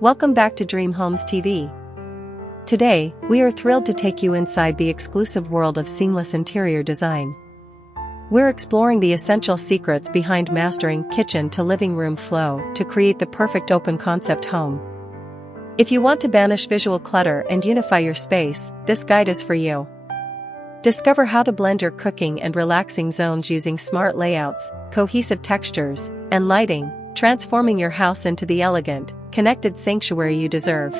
Welcome back to Dream Homes TV. Today, we are thrilled to take you inside the exclusive world of seamless interior design. We're exploring the essential secrets behind mastering kitchen to living room flow to create the perfect open concept home. If you want to banish visual clutter and unify your space, this guide is for you. Discover how to blend your cooking and relaxing zones using smart layouts, cohesive textures, and lighting, transforming your house into the elegant, connected sanctuary you deserve.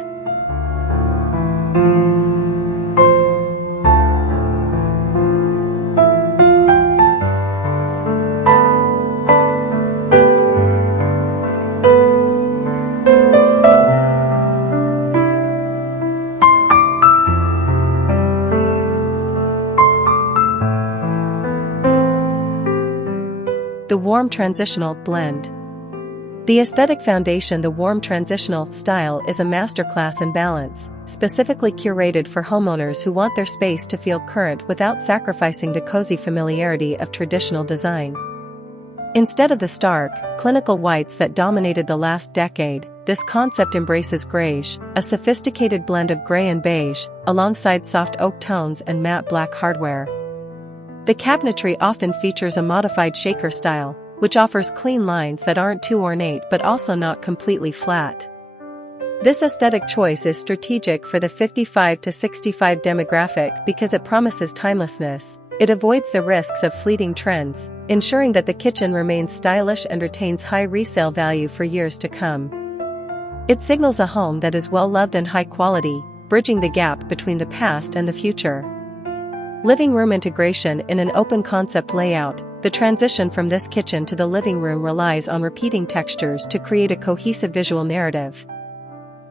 The warm transitional blend. The aesthetic foundation. The warm transitional style is a masterclass in balance, specifically curated for homeowners who want their space to feel current without sacrificing the cozy familiarity of traditional design. Instead of the stark, clinical whites that dominated the last decade, this concept embraces greige, a sophisticated blend of gray and beige, alongside soft oak tones and matte black hardware. The cabinetry often features a modified shaker style, which offers clean lines that aren't too ornate but also not completely flat. This aesthetic choice is strategic for the 55 to 65 demographic because it promises timelessness. It avoids the risks of fleeting trends, ensuring that the kitchen remains stylish and retains high resale value for years to come. It signals a home that is well loved and high quality, bridging the gap between the past and the future. Living room integration. In an open concept layout, the transition from this kitchen to the living room relies on repeating textures to create a cohesive visual narrative.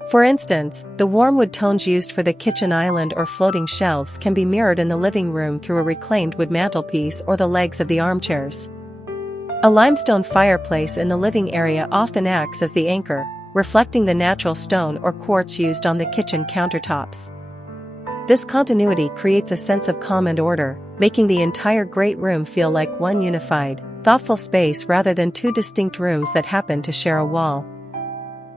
For instance, the warm wood tones used for the kitchen island or floating shelves can be mirrored in the living room through a reclaimed wood mantelpiece or the legs of the armchairs. A limestone fireplace in the living area often acts as the anchor, reflecting the natural stone or quartz used on the kitchen countertops. This continuity creates a sense of calm and order, making the entire great room feel like one unified, thoughtful space rather than two distinct rooms that happen to share a wall.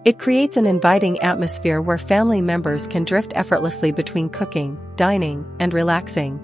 It creates an inviting atmosphere where family members can drift effortlessly between cooking, dining, and relaxing.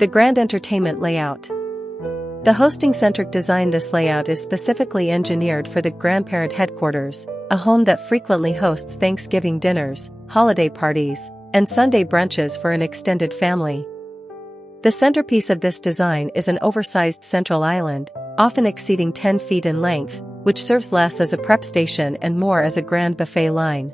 The grand entertainment layout. The hosting-centric design. This layout is specifically engineered for the grandparent headquarters, a home that frequently hosts Thanksgiving dinners, holiday parties, and Sunday brunches for an extended family. The centerpiece of this design is an oversized central island, often exceeding 10 feet in length, which serves less as a prep station and more as a grand buffet line.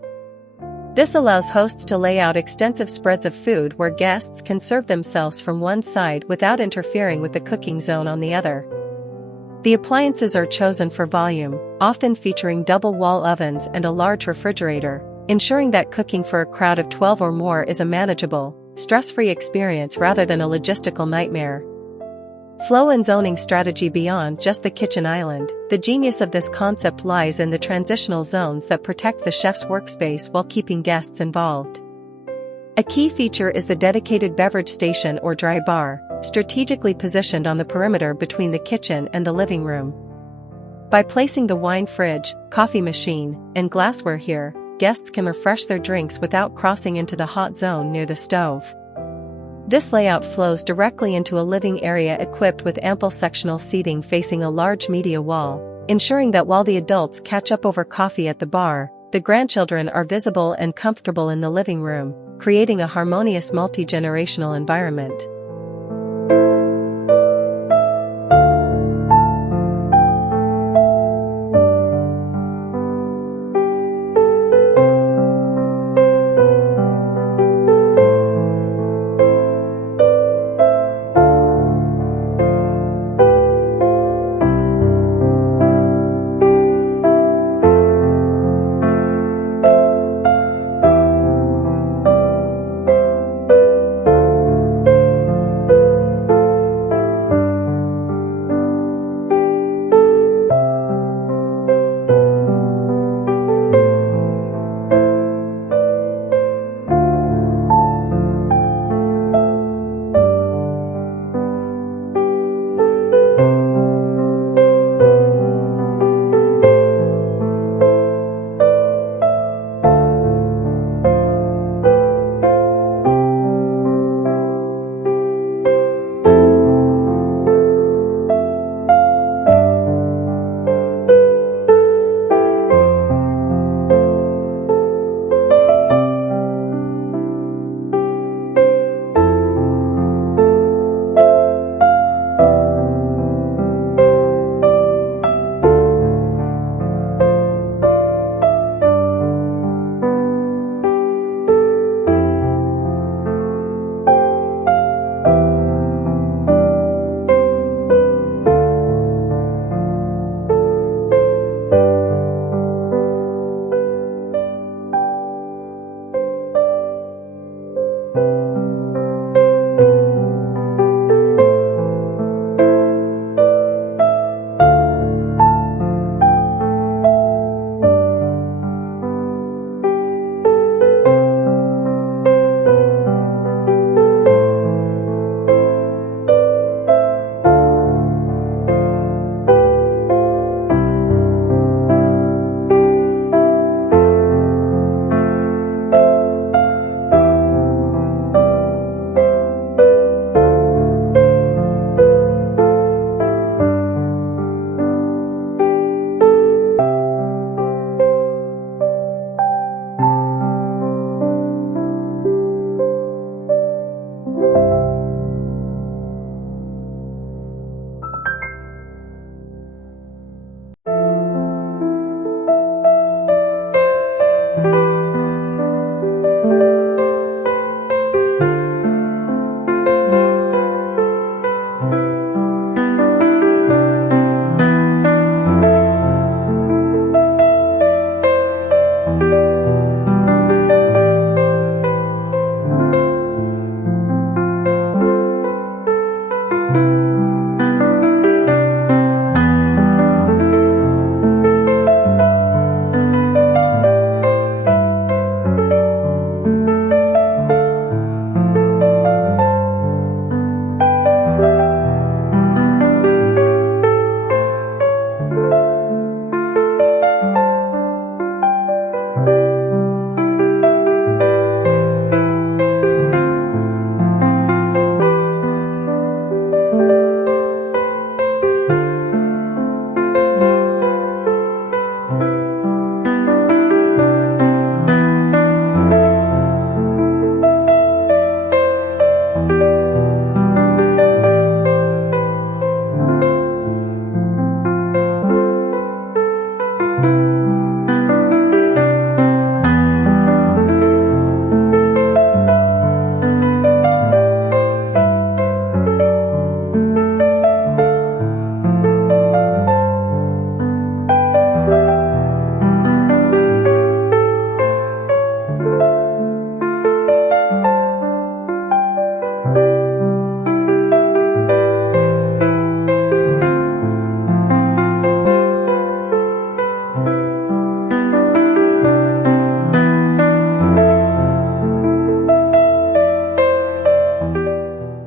This allows hosts to lay out extensive spreads of food where guests can serve themselves from one side without interfering with the cooking zone on the other. The appliances are chosen for volume, often featuring double-wall ovens and a large refrigerator, ensuring that cooking for a crowd of 12 or more is a manageable, stress-free experience rather than a logistical nightmare. Flow and zoning strategy. Beyond just the kitchen island, the genius of this concept lies in the transitional zones that protect the chef's workspace while keeping guests involved. A key feature is the dedicated beverage station or dry bar, strategically positioned on the perimeter between the kitchen and the living room. By placing the wine fridge, coffee machine, and glassware here, guests can refresh their drinks without crossing into the hot zone near the stove. This layout flows directly into a living area equipped with ample sectional seating facing a large media wall, ensuring that while the adults catch up over coffee at the bar, the grandchildren are visible and comfortable in the living room, creating a harmonious multi-generational environment.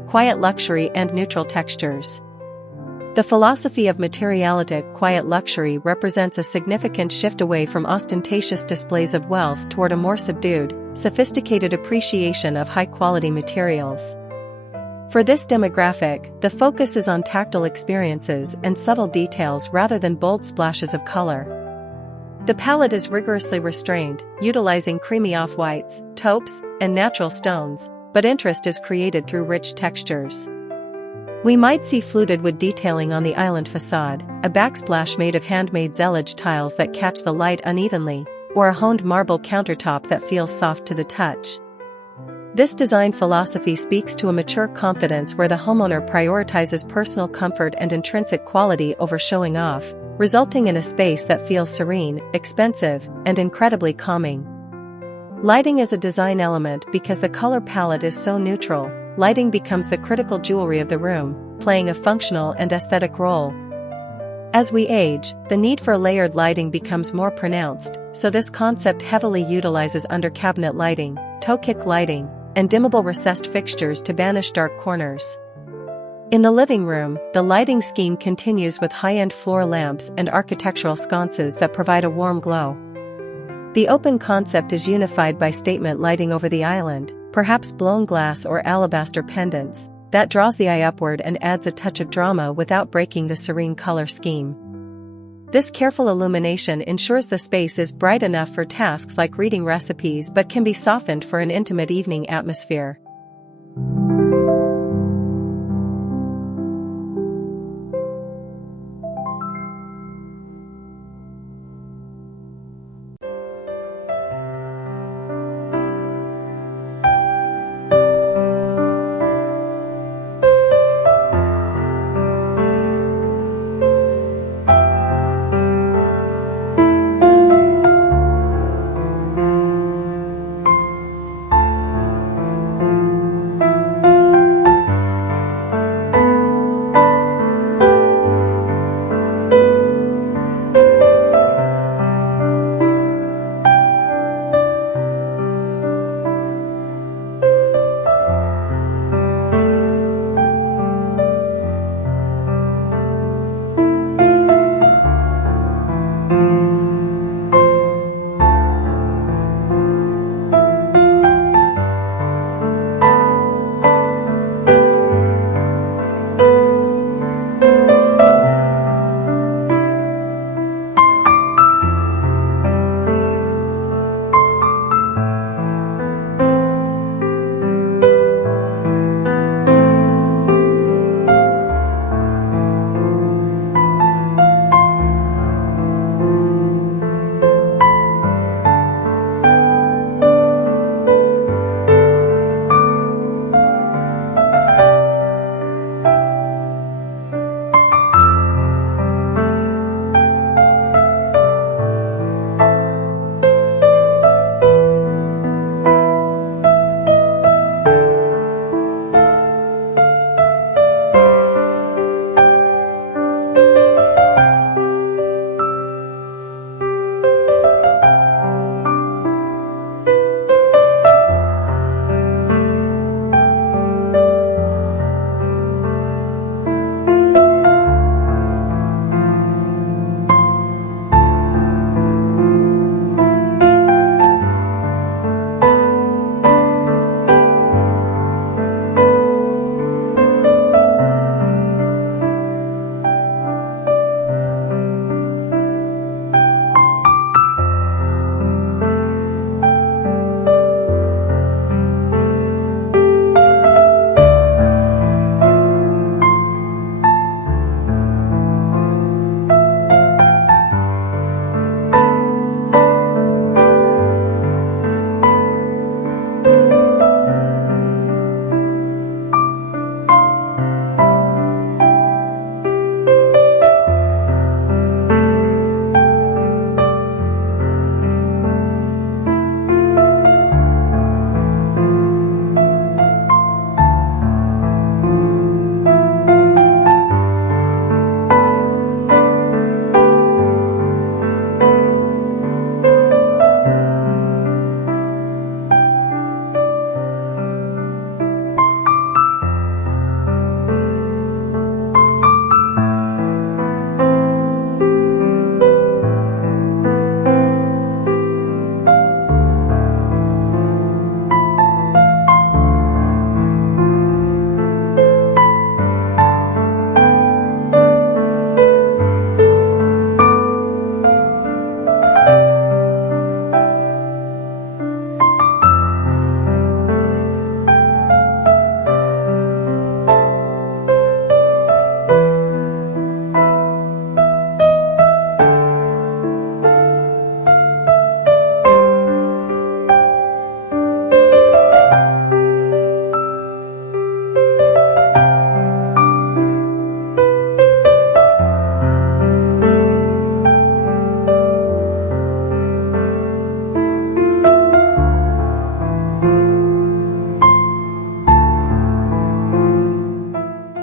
quiet luxury and neutral textures. The philosophy of materialistic quiet luxury represents a significant shift away from ostentatious displays of wealth toward a more subdued, sophisticated appreciation of high-quality materials. For this demographic, the focus is on tactile experiences and subtle details rather than bold splashes of color. The palette is rigorously restrained, utilizing creamy off-whites, taupes, and natural stones, but interest is created through rich textures. We might see fluted wood detailing on the island facade, a backsplash made of handmade zellige tiles that catch the light unevenly, or a honed marble countertop that feels soft to the touch. This design philosophy speaks to a mature confidence where the homeowner prioritizes personal comfort and intrinsic quality over showing off, resulting in a space that feels serene, expensive, and incredibly calming. Lighting is a design element because the color palette is so neutral. Lighting becomes the critical jewelry of the room, playing a functional and aesthetic role. As we age, the need for layered lighting becomes more pronounced, so this concept heavily utilizes under-cabinet lighting, toe-kick lighting, and dimmable recessed fixtures to banish dark corners. In the living room, the lighting scheme continues with high-end floor lamps and architectural sconces that provide a warm glow. The open concept is unified by statement lighting over the island, perhaps blown glass or alabaster pendants, that draws the eye upward and adds a touch of drama without breaking the serene color scheme. This careful illumination ensures the space is bright enough for tasks like reading recipes but can be softened for an intimate evening atmosphere.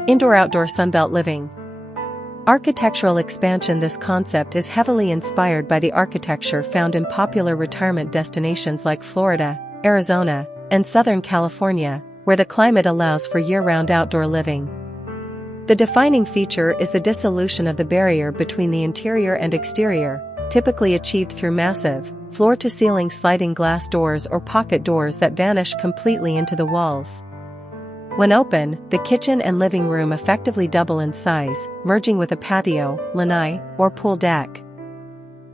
Indoor-outdoor Sunbelt living. Architectural expansion. This concept is heavily inspired by the architecture found in popular retirement destinations like Florida, Arizona, and Southern California, where the climate allows for year-round outdoor living. The defining feature is the dissolution of the barrier between the interior and exterior, typically achieved through massive, floor-to-ceiling sliding glass doors or pocket doors that vanish completely into the walls. When open, the kitchen and living room effectively double in size, merging with a patio, lanai, or pool deck.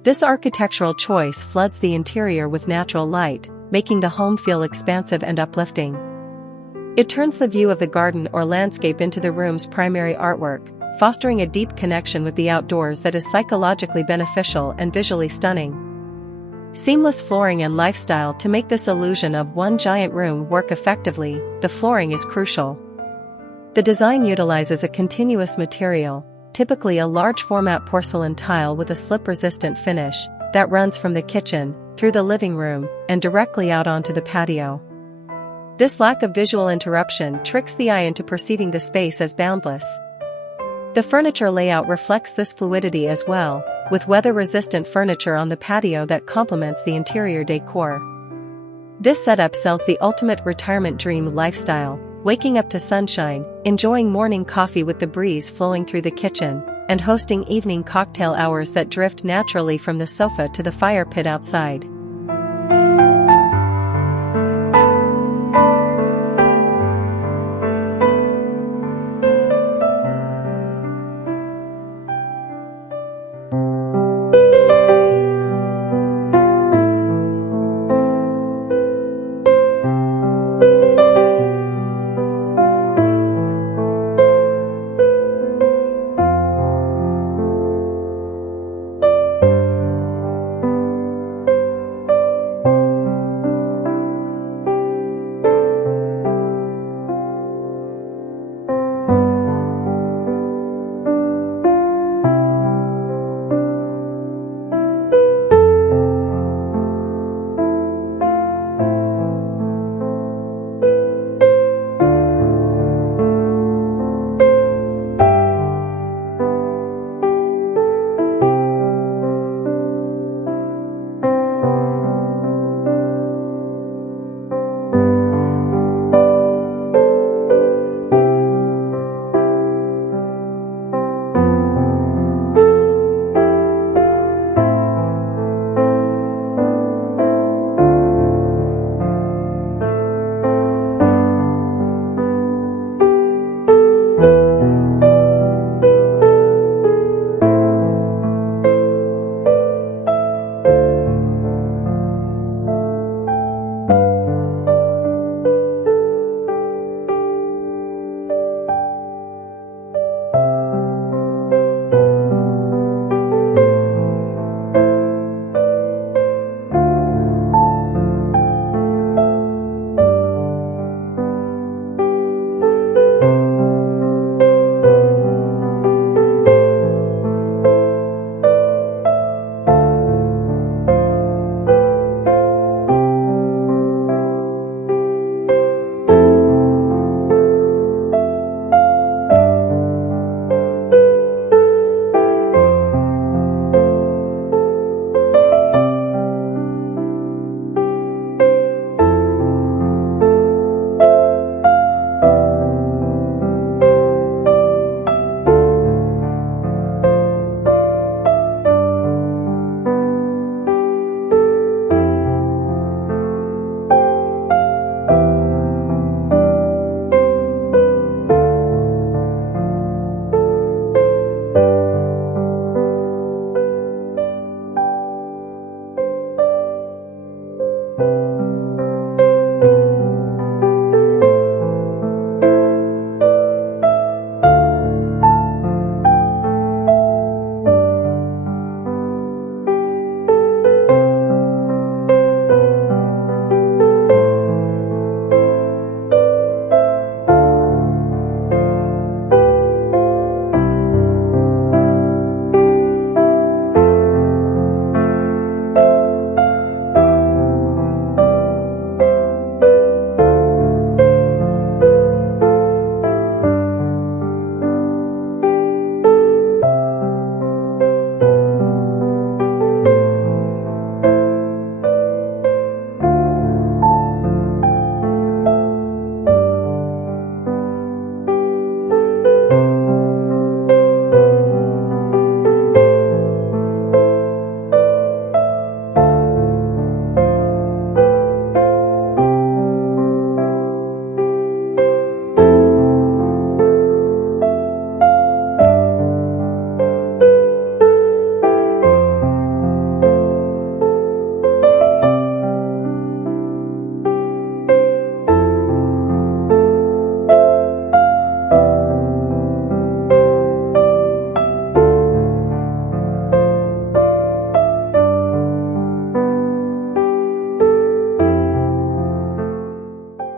This architectural choice floods the interior with natural light, making the home feel expansive and uplifting. It turns the view of the garden or landscape into the room's primary artwork, fostering a deep connection with the outdoors that is psychologically beneficial and visually stunning. Seamless flooring and lifestyle. To make this illusion of one giant room work effectively, the flooring is crucial. The design utilizes a continuous material, typically a large-format porcelain tile with a slip-resistant finish, that runs from the kitchen, through the living room, and directly out onto the patio. This lack of visual interruption tricks the eye into perceiving the space as boundless. The furniture layout reflects this fluidity as well, with weather-resistant furniture on the patio that complements the interior decor. This setup sells the ultimate retirement dream lifestyle, waking up to sunshine, enjoying morning coffee with the breeze flowing through the kitchen, and hosting evening cocktail hours that drift naturally from the sofa to the fire pit outside.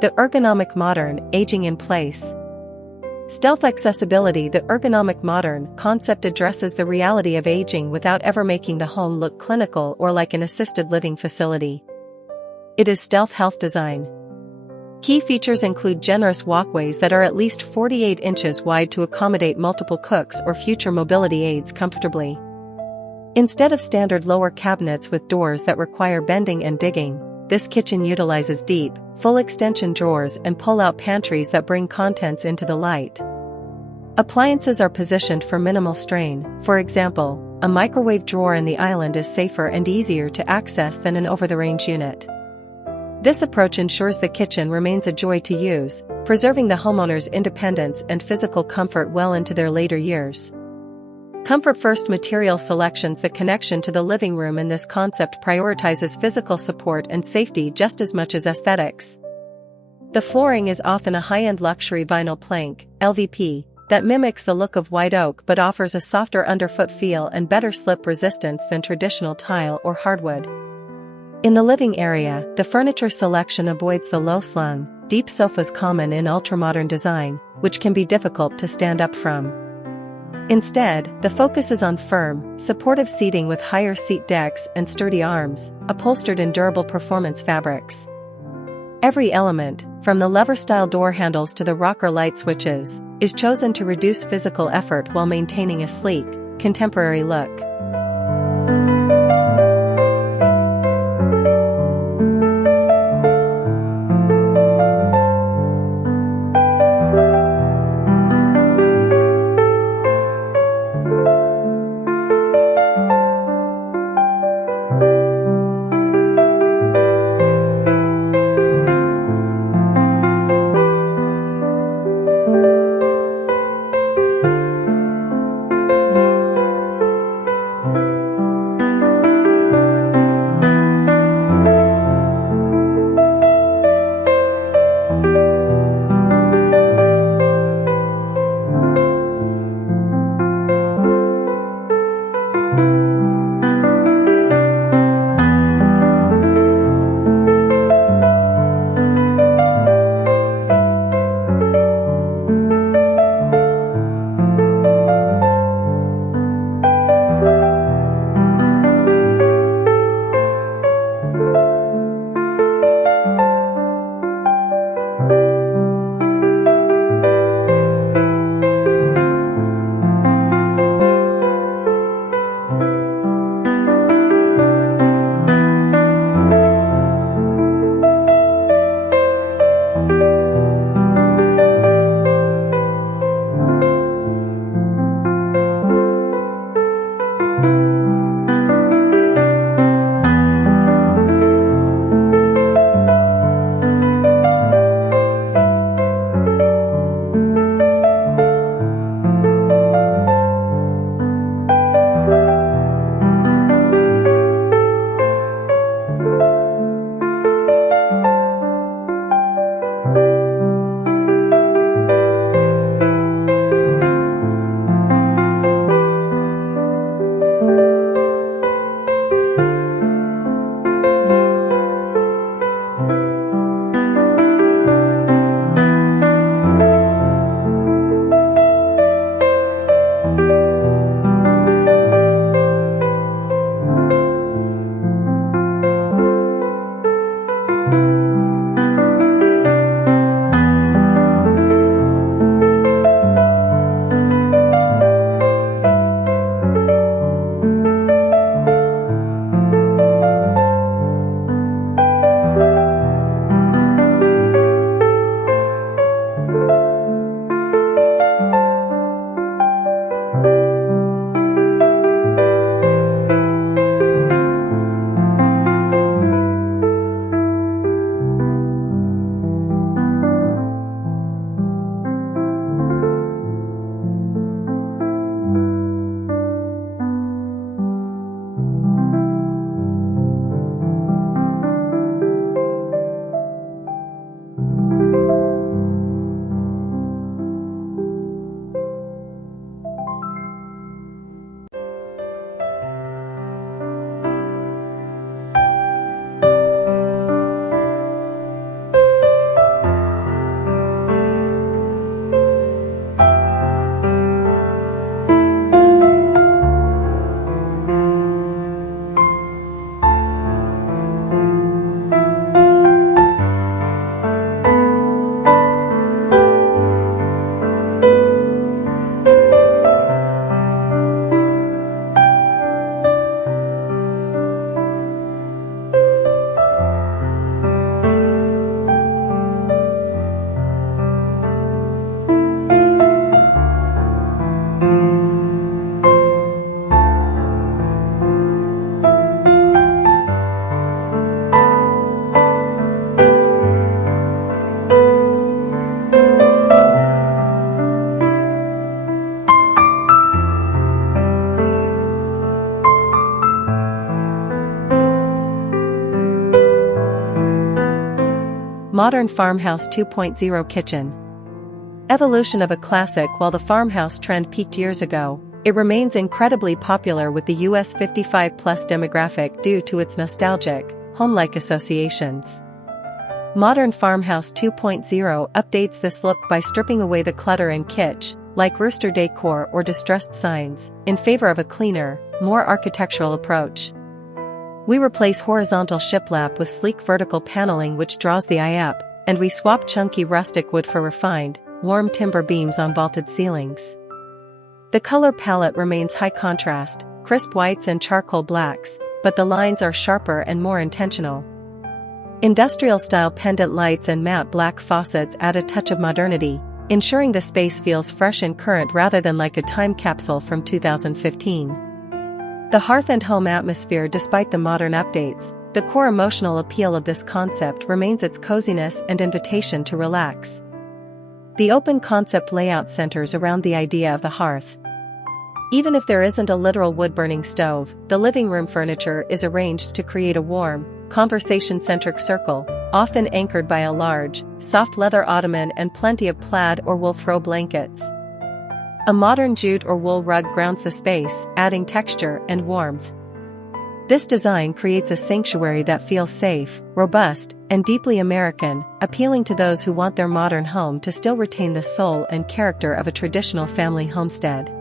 The ergonomic modern, aging in place. Stealth accessibility. The ergonomic modern concept addresses the reality of aging without ever making the home look clinical or like an assisted living facility. It is stealth health design. Key features include generous walkways that are at least 48 inches wide to accommodate multiple cooks or future mobility aids comfortably. Instead of standard lower cabinets with doors that require bending and digging, this kitchen utilizes deep, full extension drawers and pull-out pantries that bring contents into the light. Appliances are positioned for minimal strain. For example, a microwave drawer in the island is safer and easier to access than an over-the-range unit. This approach ensures the kitchen remains a joy to use, preserving the homeowner's independence and physical comfort well into their later years. Comfort first material selections. The connection to the living room in this concept prioritizes physical support and safety just as much as aesthetics. The flooring is often a high-end luxury vinyl plank, LVP, that mimics the look of white oak but offers a softer underfoot feel and better slip resistance than traditional tile or hardwood. In the living area, the furniture selection avoids the low-slung, deep sofas common in ultramodern design, which can be difficult to stand up from. Instead, the focus is on firm, supportive seating with higher seat decks and sturdy arms, upholstered in durable performance fabrics. Every element, from the lever-style door handles to the rocker light switches, is chosen to reduce physical effort while maintaining a sleek, contemporary look. Modern Farmhouse 2.0 Kitchen. Evolution of a classic. While the farmhouse trend peaked years ago, it remains incredibly popular with the US 55-plus demographic due to its nostalgic, home-like associations. Modern Farmhouse 2.0 updates this look by stripping away the clutter and kitsch, like rooster decor or distressed signs, in favor of a cleaner, more architectural approach. We replace horizontal shiplap with sleek vertical paneling which draws the eye up, and we swap chunky rustic wood for refined, warm timber beams on vaulted ceilings. The color palette remains high contrast, crisp whites and charcoal blacks, but the lines are sharper and more intentional. Industrial-style pendant lights and matte black faucets add a touch of modernity, ensuring the space feels fresh and current rather than like a time capsule from 2015. The hearth and home atmosphere. Despite the modern updates, the core emotional appeal of this concept remains its coziness and invitation to relax. The open concept layout centers around the idea of the hearth. Even if there isn't a literal wood-burning stove, the living room furniture is arranged to create a warm, conversation-centric circle, often anchored by a large, soft leather ottoman and plenty of plaid or wool throw blankets. A modern jute or wool rug grounds the space, adding texture and warmth. This design creates a sanctuary that feels safe, robust, and deeply American, appealing to those who want their modern home to still retain the soul and character of a traditional family homestead.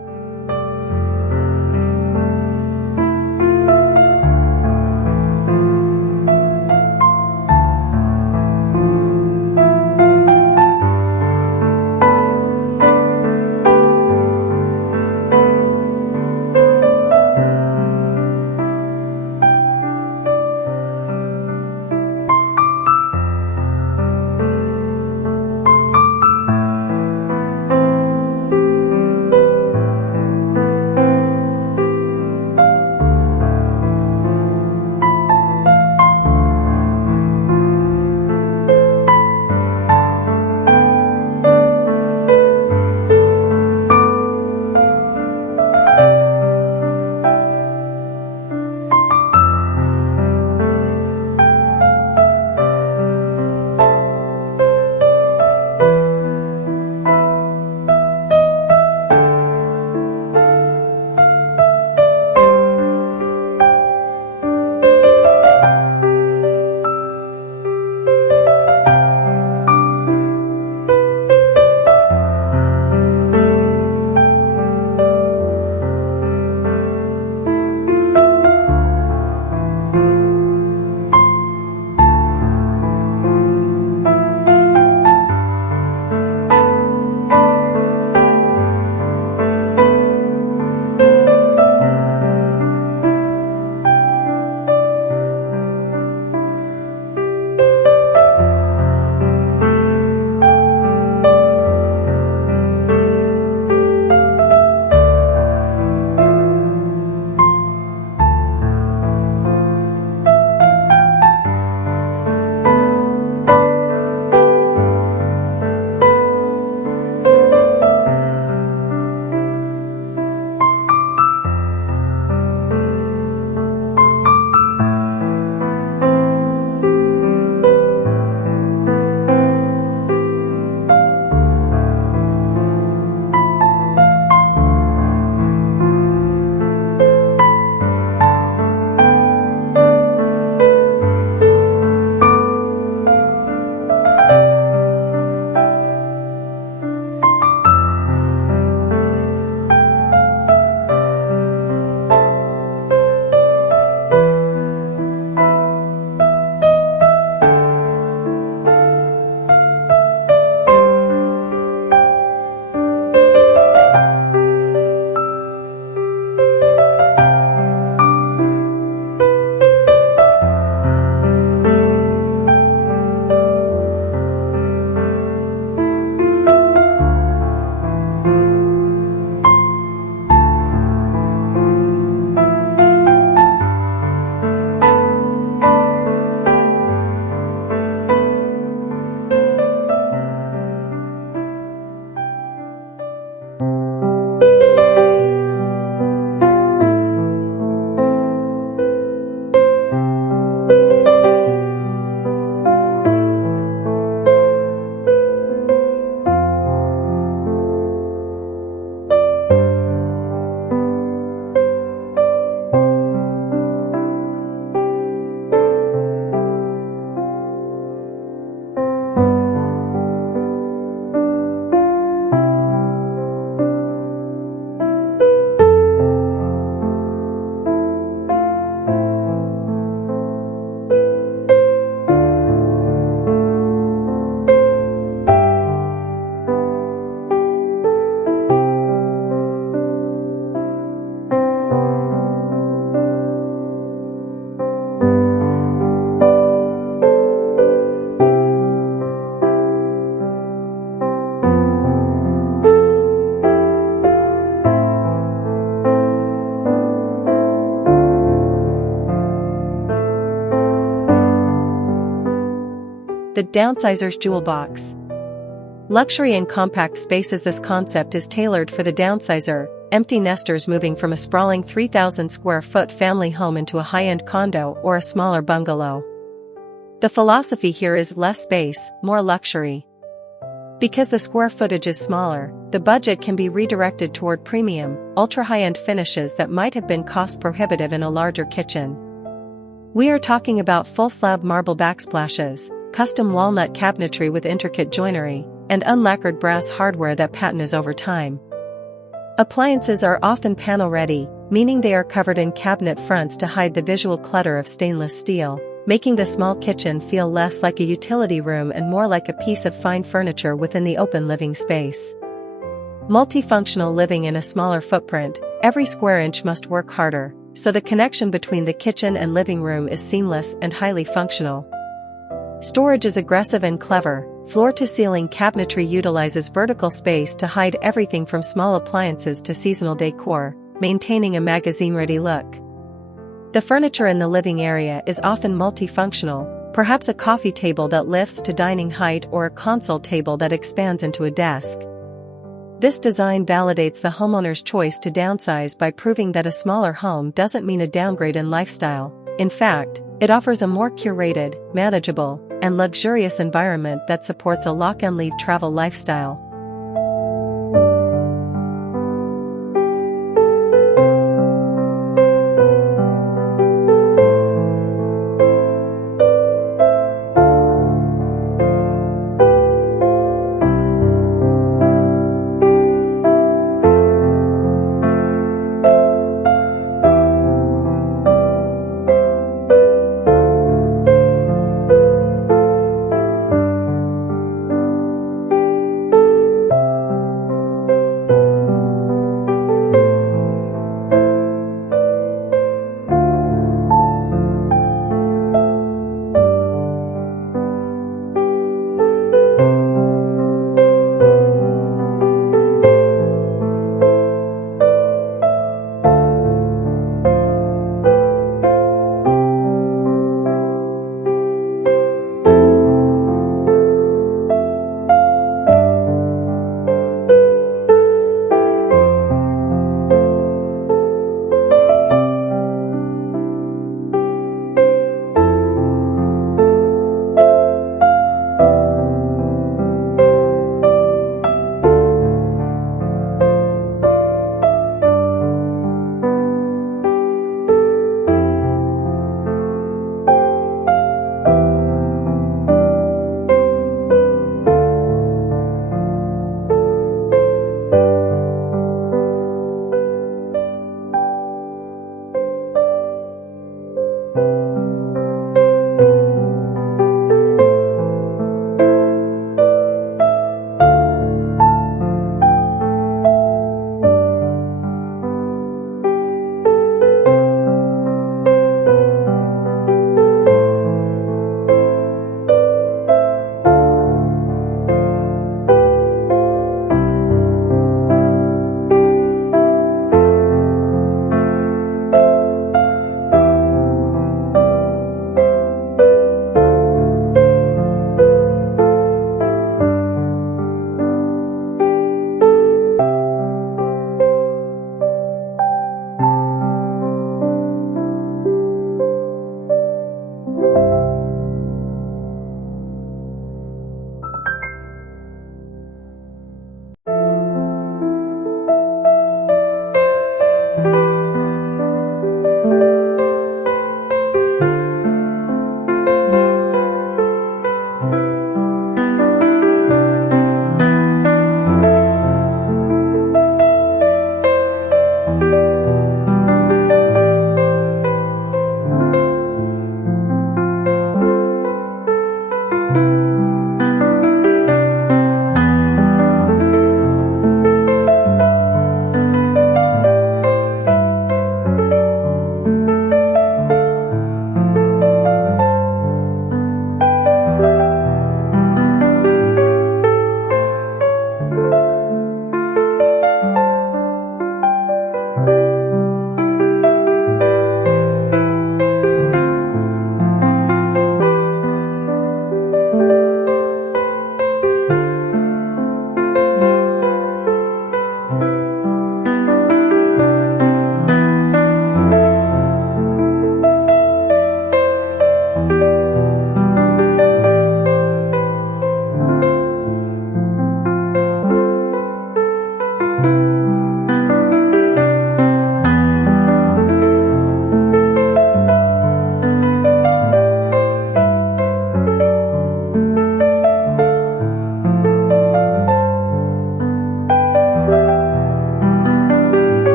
The downsizer's jewel box. Luxury and compact spaces. This concept is tailored for the downsizer, empty nesters moving from a sprawling 3,000 square foot family home into a high-end condo or a smaller bungalow. The philosophy here is less space, more luxury. Because the square footage is smaller, the budget can be redirected toward premium, ultra-high-end finishes that might have been cost-prohibitive in a larger kitchen. We are talking about full-slab marble backsplashes, custom walnut cabinetry with intricate joinery, and unlacquered brass hardware that patines over time. Appliances are often panel-ready, meaning they are covered in cabinet fronts to hide the visual clutter of stainless steel, making the small kitchen feel less like a utility room and more like a piece of fine furniture within the open living space. Multifunctional living in a smaller footprint. Every square inch must work harder, so the connection between the kitchen and living room is seamless and highly functional. Storage is aggressive and clever. Floor-to-ceiling cabinetry utilizes vertical space to hide everything from small appliances to seasonal decor, maintaining a magazine-ready look. The furniture in the living area is often multifunctional, perhaps a coffee table that lifts to dining height or a console table that expands into a desk. This design validates the homeowner's choice to downsize by proving that a smaller home doesn't mean a downgrade in lifestyle. In fact, it offers a more curated, manageable, and luxurious environment that supports a lock-and-leave travel lifestyle.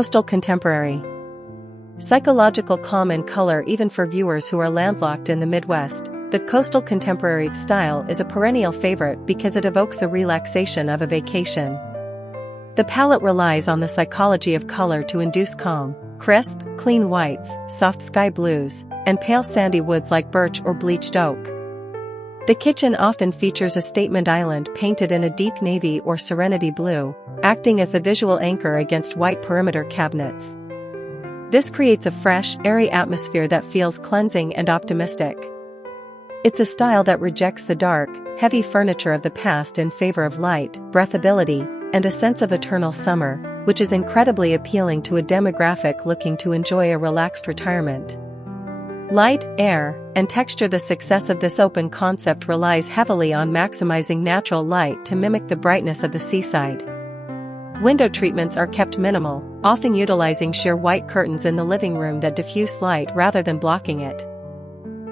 Coastal contemporary. Psychological calm and color. Even for viewers who are landlocked in the Midwest, the coastal contemporary style is a perennial favorite because it evokes the relaxation of a vacation. The palette relies on the psychology of color to induce calm, crisp, clean whites, soft sky blues, and pale sandy woods like birch or bleached oak. The kitchen often features a statement island painted in a deep navy or serenity blue, acting as the visual anchor against white perimeter cabinets. This creates a fresh, airy atmosphere that feels cleansing and optimistic. It's a style that rejects the dark, heavy furniture of the past in favor of light, breathability, and a sense of eternal summer, which is incredibly appealing to a demographic looking to enjoy a relaxed retirement. Light, air, and texture. The success of this open concept relies heavily on maximizing natural light to mimic the brightness of the seaside. Window treatments are kept minimal, often utilizing sheer white curtains in the living room that diffuse light rather than blocking it.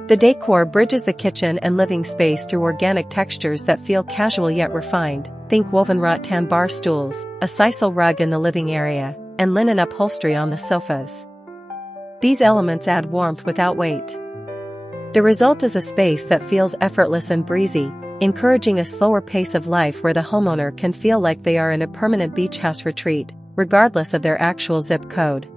The decor bridges the kitchen and living space through organic textures that feel casual yet refined. Think woven rattan bar stools, a sisal rug in the living area, and linen upholstery on the sofas. These elements add warmth without weight. The result is a space that feels effortless and breezy, encouraging a slower pace of life where the homeowner can feel like they are in a permanent beach house retreat, regardless of their actual zip code.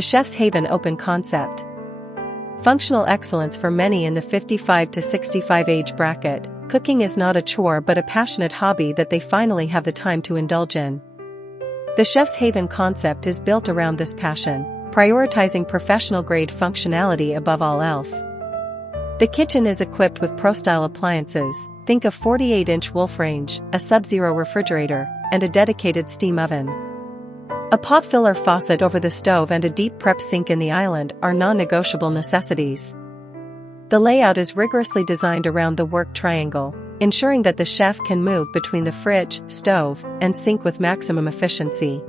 The chef's haven open concept. Functional excellence for many in the 55 to 65 age bracket, cooking is not a chore but a passionate hobby that they finally have the time to indulge in. The chef's haven concept is built around this passion, prioritizing professional-grade functionality above all else. The kitchen is equipped with pro-style appliances, think a 48-inch wolf range, a sub-zero refrigerator, and a dedicated steam oven. A pot filler faucet over the stove and a deep prep sink in the island are non-negotiable necessities. The layout is rigorously designed around the work triangle, ensuring that the chef can move between the fridge, stove, and sink with maximum efficiency.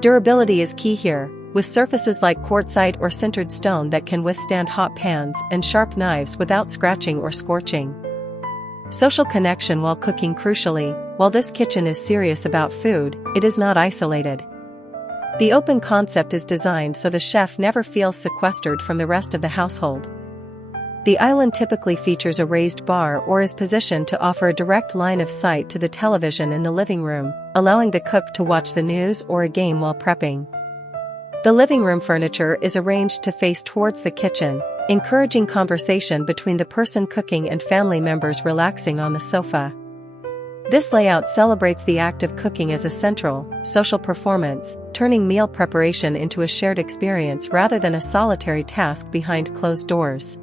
Durability is key here, with surfaces like quartzite or sintered stone that can withstand hot pans and sharp knives without scratching or scorching. Social connection while cooking. Crucially, while this kitchen is serious about food, it is not isolated. The open concept is designed so the chef never feels sequestered from the rest of the household. The island typically features a raised bar or is positioned to offer a direct line of sight to the television in the living room, allowing the cook to watch the news or a game while prepping. The living room furniture is arranged to face towards the kitchen, encouraging conversation between the person cooking and family members relaxing on the sofa. This layout celebrates the act of cooking as a central, social performance, turning meal preparation into a shared experience rather than a solitary task behind closed doors.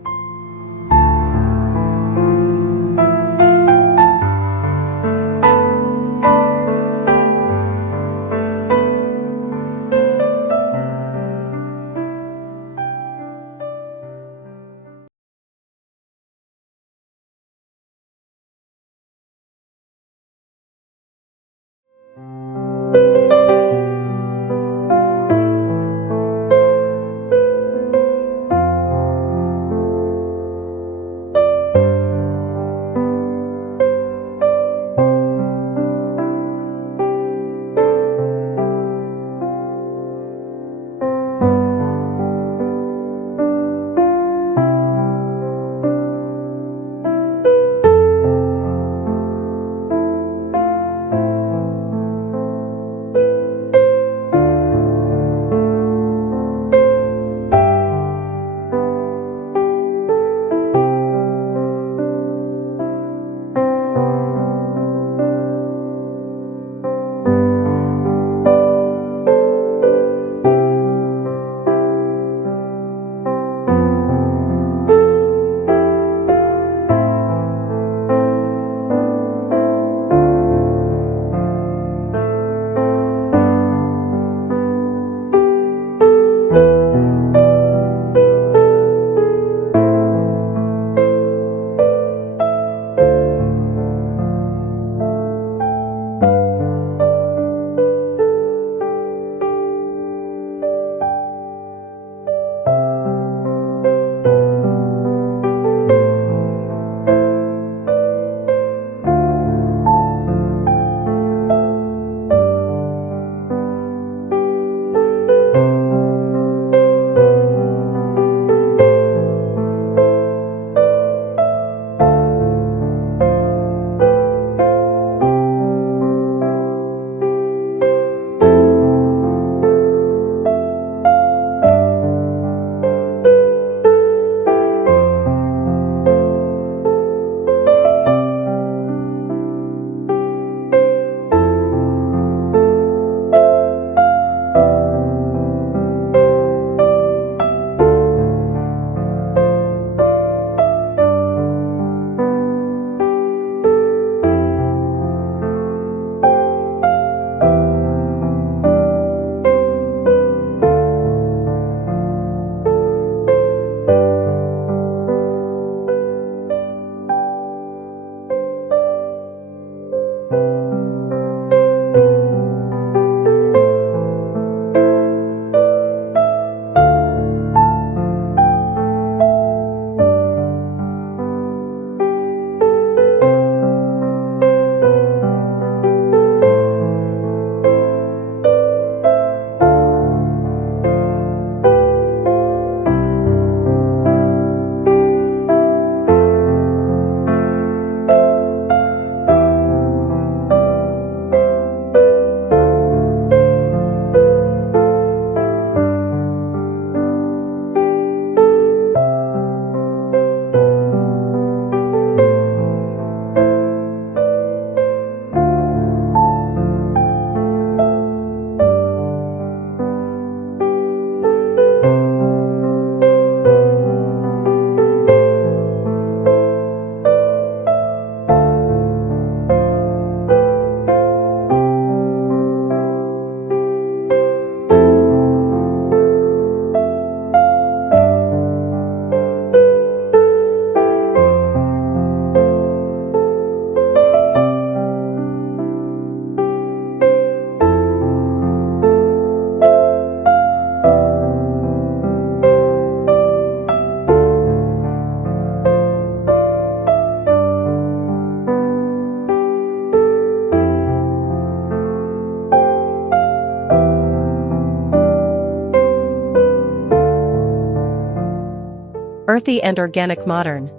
Earthy and organic modern.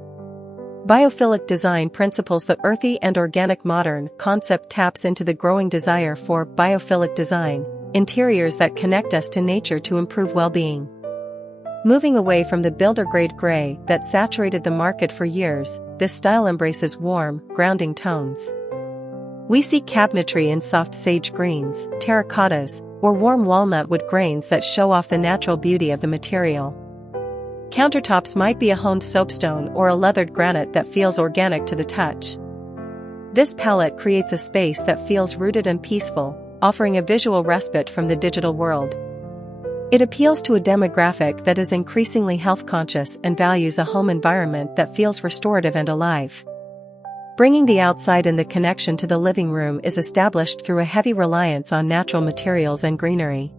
Biophilic design principles. The earthy and organic modern concept taps into the growing desire for biophilic design, interiors that connect us to nature to improve well-being. Moving away from the builder-grade gray that saturated the market for years, this style embraces warm, grounding tones. We see cabinetry in soft sage greens, terracottas, or warm walnut wood grains that show off the natural beauty of the material. Countertops might be a honed soapstone or a leathered granite that feels organic to the touch. This palette creates a space that feels rooted and peaceful, offering a visual respite from the digital world. It appeals to a demographic that is increasingly health-conscious and values a home environment that feels restorative and alive. Bringing the outside and the connection to the living room is established through a heavy reliance on natural materials and greenery.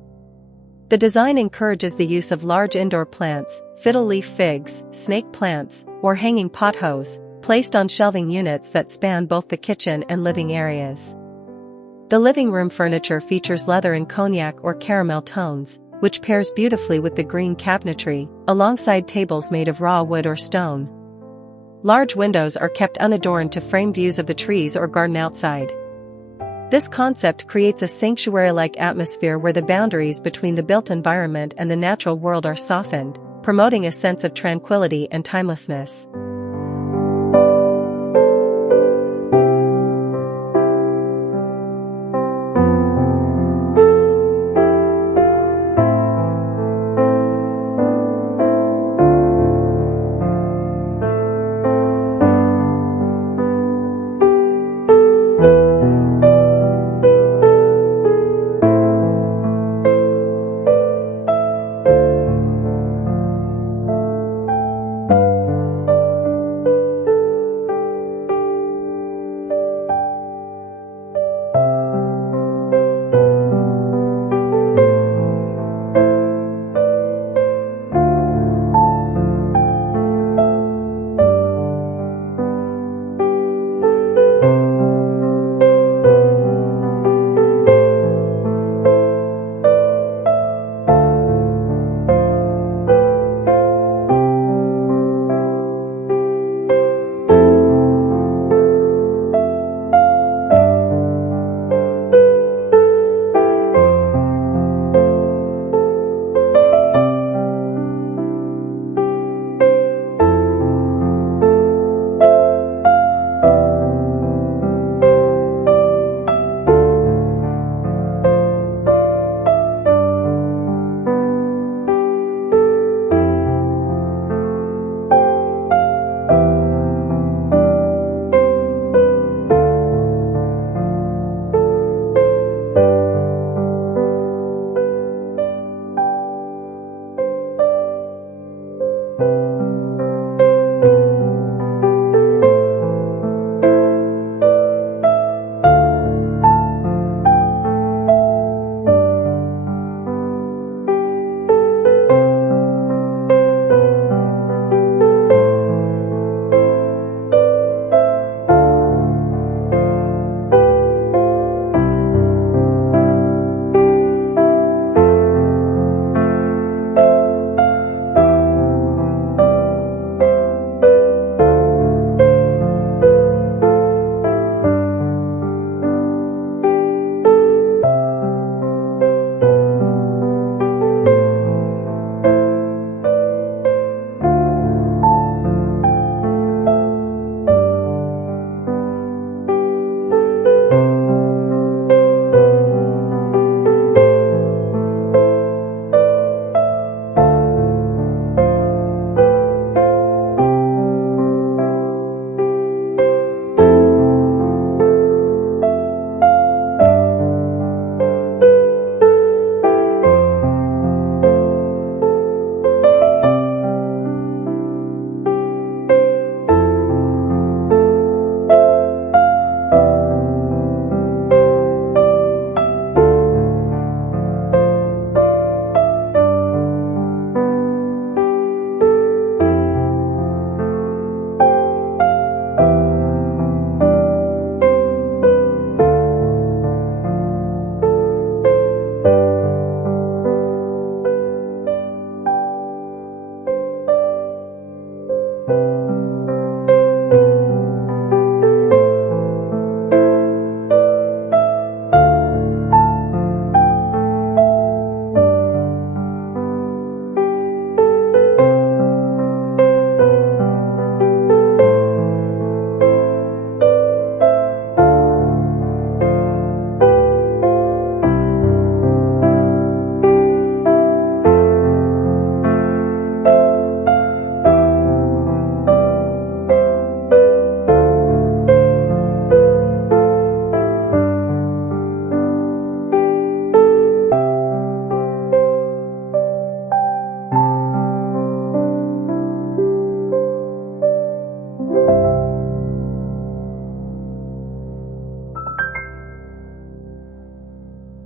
The design encourages the use of large indoor plants, fiddle leaf figs, snake plants, or hanging pothos, placed on shelving units that span both the kitchen and living areas. The living room furniture features leather in cognac or caramel tones, which pairs beautifully with the green cabinetry, alongside tables made of raw wood or stone. Large windows are kept unadorned to frame views of the trees or garden outside. This concept creates a sanctuary-like atmosphere where the boundaries between the built environment and the natural world are softened, promoting a sense of tranquility and timelessness.